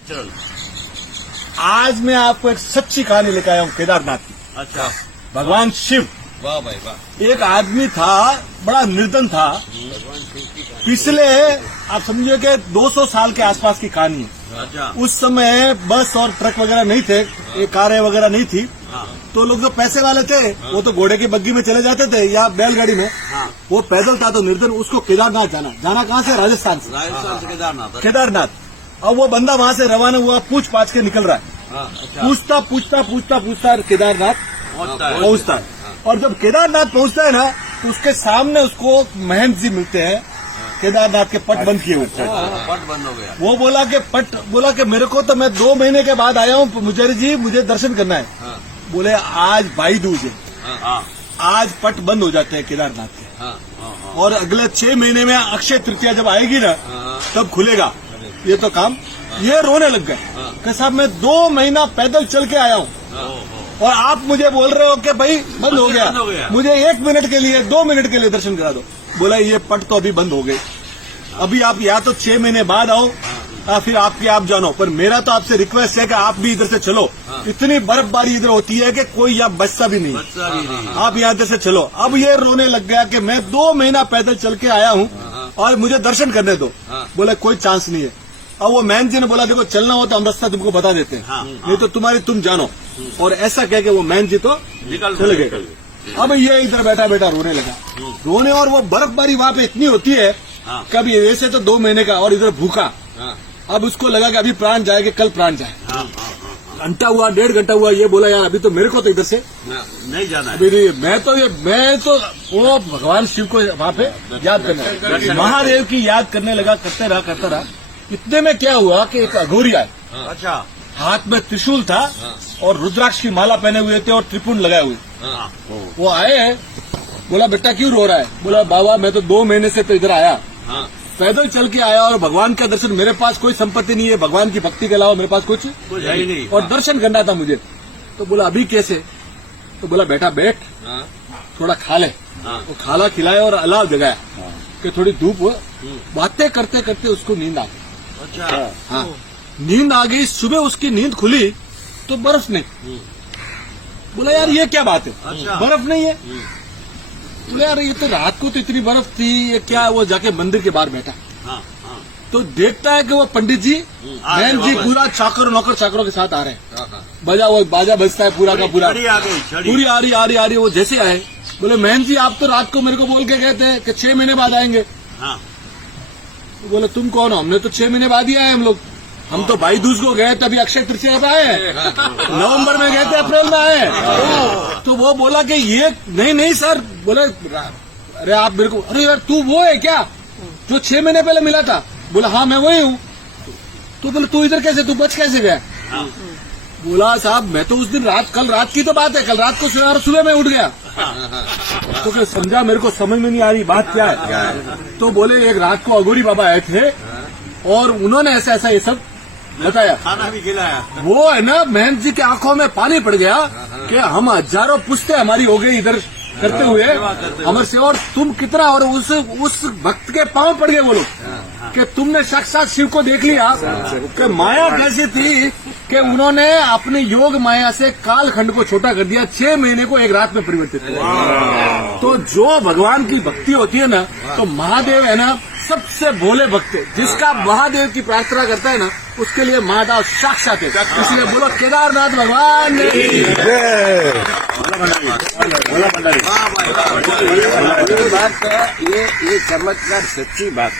Natural. आज मैं आपको एक सच्ची कहानी लेकर आया हूँ केदारनाथ की। अच्छा, भगवान शिव, वाह भाई वाह। एक आदमी था, बड़ा निर्धन था। भगवान शिव की कहानी। पिछले आप समझिए कि 200 साल के आसपास की कहानी है। अच्छा, उस समय बस और ट्रक वगैरह नहीं थे, ये कारें वगैरह नहीं थी। हाँ तो लोग जो पैसे वाले थे वो तो घोड़े की बग्गी में चले जाते थे या बैलगाड़ी में। हाँ। वो पैदल था तो निर्धन, उसको केदारनाथ जाना कहाँ से? राजस्थान से राजस्थान से केदारनाथ। केदारनाथ। अब वो बंदा वहाँ से रवाना हुआ, पूछ पाछ के निकल रहा है। हाँ, अच्छा, पूछता केदारनाथ पहुँचता है। और जब केदारनाथ पहुँचता है ना तो उसके सामने उसको महंत जी मिलते हैं, केदारनाथ के पट बंद किए हुए। पट बंद हो गया। वो बोला कि मेरे को तो मैं 2 महीने के बाद आया हूँ पुजारी जी, मुझे दर्शन करना है। हाँ, बोले आज भाई दूज है, हाँ, आज पट बंद हो जाते हैं केदारनाथ के, हाँ, हाँ, और अगले 6 महीने में अक्षय तृतीया जब आएगी ना हाँ, तब खुलेगा ये तो काम। ये रोने लग गए कि साहब मैं 2 महीना पैदल चल के आया हूँ हाँ, और आप मुझे बोल रहे हो कि भाई बंद हो बंद हो गया, गया। मुझे 1 मिनट के लिए 2 मिनट के लिए दर्शन करा दो। बोला ये पट तो अभी बंद हो गई, अभी आप या तो 6 महीने बाद आओ या फिर आपकी आप जानो, पर मेरा तो आपसे रिक्वेस्ट है कि आप भी इधर से चलो। इतनी बर्फबारी इधर होती है कि कोई यहाँ बचता भी नहीं, बच्चा भी नहीं। आप यहाँ इधर से चलो। अब ये रोने लग गया कि मैं 2 महीना पैदल चल के आया हूँ और मुझे दर्शन करने दो। बोला कोई चांस नहीं है। अब वो मैन जी ने बोला देखो चलना हो तो हम रास्ता तुमको बता देते हैं, हाँ, नहीं तो तुम जानो। और ऐसा कह के वो मैन जी तो निकल चले गए। अब ये इधर बैठा रोने लगा, रोने। और वो बर्फबारी वहाँ पे इतनी होती है, हाँ। कभी ऐसे तो 2 महीने का, और इधर भूखा। हाँ, अब उसको लगा कि अभी प्राण जाएगा, कल प्राण जाए। हाँ, घंटा हुआ, 1.5 घंटा हुआ, ये बोला यार अभी तो मेरे को तो इधर से हाँ, नहीं जाना है। अभी नहीं, मैं तो वो भगवान शिव को वहाँ पे याद करने लगा, महादेव की याद करने लगा। करते रहा। इतने में क्या हुआ कि एक अघोरी आए, अच्छा, हाथ में त्रिशूल था और रुद्राक्ष की माला पहने हुए थे और त्रिपुंड लगाए हुए। हाँ, वो आए, बोला बेटा क्यों रो रहा है? बोला बाबा मैं तो 2 महीने से तो इधर आया, हाँ, पैदल चल के आया और भगवान का दर्शन, मेरे पास कोई संपत्ति नहीं है, भगवान की भक्ति के अलावा मेरे पास कुछ कुछ है ही नहीं। और दर्शन करना था मुझे। तो बोला अभी कैसे? तो बोला बेटा बैठ, हाँ, थोड़ा खा ले। हाँ, वो खाला खिलाया और अलाव जगाया कि थोड़ी धूप हो। बातें करते करते उसको नींद आ गई। अच्छा, हाँ, नींद आ गई। सुबह उसकी नींद खुली तो बर्फ नहीं। बोला यार ये क्या बात है, अच्छा। बर्फ नहीं है। बोला यार ये तो रात को तो इतनी बर्फ थी, ये क्या? वो जाके मंदिर के बाहर बैठा हाँ, हाँ, तो देखता है कि वो पंडित जी, आ रहे बहन जी वापस। पूरा नौकर चाकरों के साथ आ रहे हैं। हाँ, वो बाजा बजता है पूरा का पूरा, छड़ी आ गई, छड़ी। पूरी आ रही। वो जैसे आए बोले महन जी आप तो रात को मेरे को बोल के गए थे कि 6 महीने बाद आएंगे। हाँ, बोले तुम कौन हो? हमने तो 6 महीने बाद ही आए हम लोग। हम तो भाई दूज को गए तभी अक्षय तृतीया पे आए, नवंबर में गए थे, अप्रैल में आए। तो वो बोला कि ये नहीं सर। बोले अरे आप मेरे को, अरे यार तू वो है क्या जो 6 महीने पहले मिला था? बोला हाँ मैं वही हूँ। तो बोले तू इधर कैसे, तू बच कैसे गया? हाँ, बोला साहब मैं तो उस दिन कल रात की तो बात है, कल रात को सोया और सुबह में उठ गया। तो फिर समझा, मेरे को समझ में नहीं आ रही बात क्या है। तो बोले एक रात को अघोरी बाबा आए थे और उन्होंने ऐसा ये सब बताया। खाना भी खिलाया। वो है ना महंत जी की आंखों में पानी पड़ गया कि हम हजारों पुश्तें हमारी हो गई इधर करते हुए हमारे से, और तुम कितना, और उस भक्त के पांव पड़ गए वो लोग कि तुमने साक्षात शिव को देख लिया कि माया कैसी थी कि उन्होंने अपने योग माया से कालखंड को छोटा कर दिया, 6 महीने को एक रात में परिवर्तित किया। तो जो भगवान की भक्ति होती है ना, तो महादेव है ना सबसे भोले भक्त है। जिसका महादेव की प्रार्थना करता है ना उसके लिए महादेव साक्षात है। इसलिए बोलो केदारनाथ भगवान वाह भाई वाह। ये बात है, ये चमत्कार सच्ची बात है।